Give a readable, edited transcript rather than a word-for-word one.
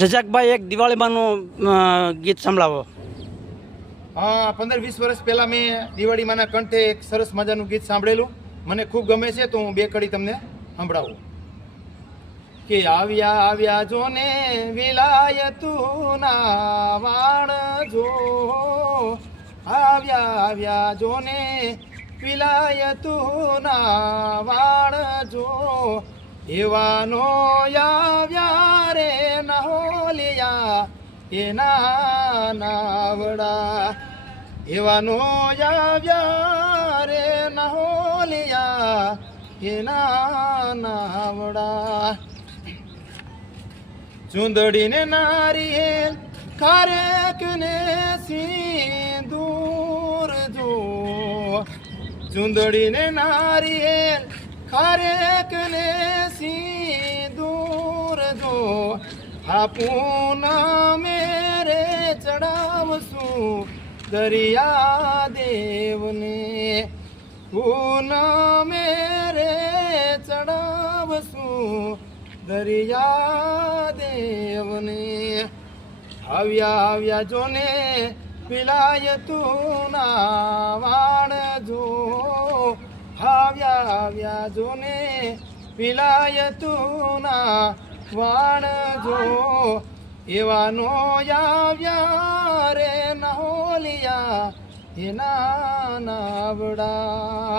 રજાકભાઈ એક દિવાળીમાંનું ગીત સંભળાવો. હા, 15-20 વર્ષ પહેલાં મેં દિવાળીમાંના કંઠે એક સરસ મજાનું ગીત સાંભળેલું. મને ખૂબ ગમે છે, તો હું 2 કડી તમને સંભળાવું. કે આવ્યા આવ્યા જોને વિલાયતુના વાણ જો, આવ્યા આવ્યા જોને વિલાયતુના વાણ જો, એવાનો આવ્યા રે નહોલિયા એના નાવડા, એવાનો આવ્યા રે નહોલિયા એના નાવડા. ચૂંદડીને નારિયેલ ખારેક ને સિંદૂર જો, ચૂંદડીને નારિયેલ ખારેક ને સિંદૂર જો, આ પૂનમે રે ચડાવશું દરિયા દેવને, પૂનમે રે ચડાવશું દરિયા દેવને. આવ્યા આવ્યા જોને વિલાયતુના વાણ જો, આવ્યા આવ્યા જોને વિલાયતુના વાણ જો, એવાનો આવ્યા રે નહોલિયા એના નાવડા.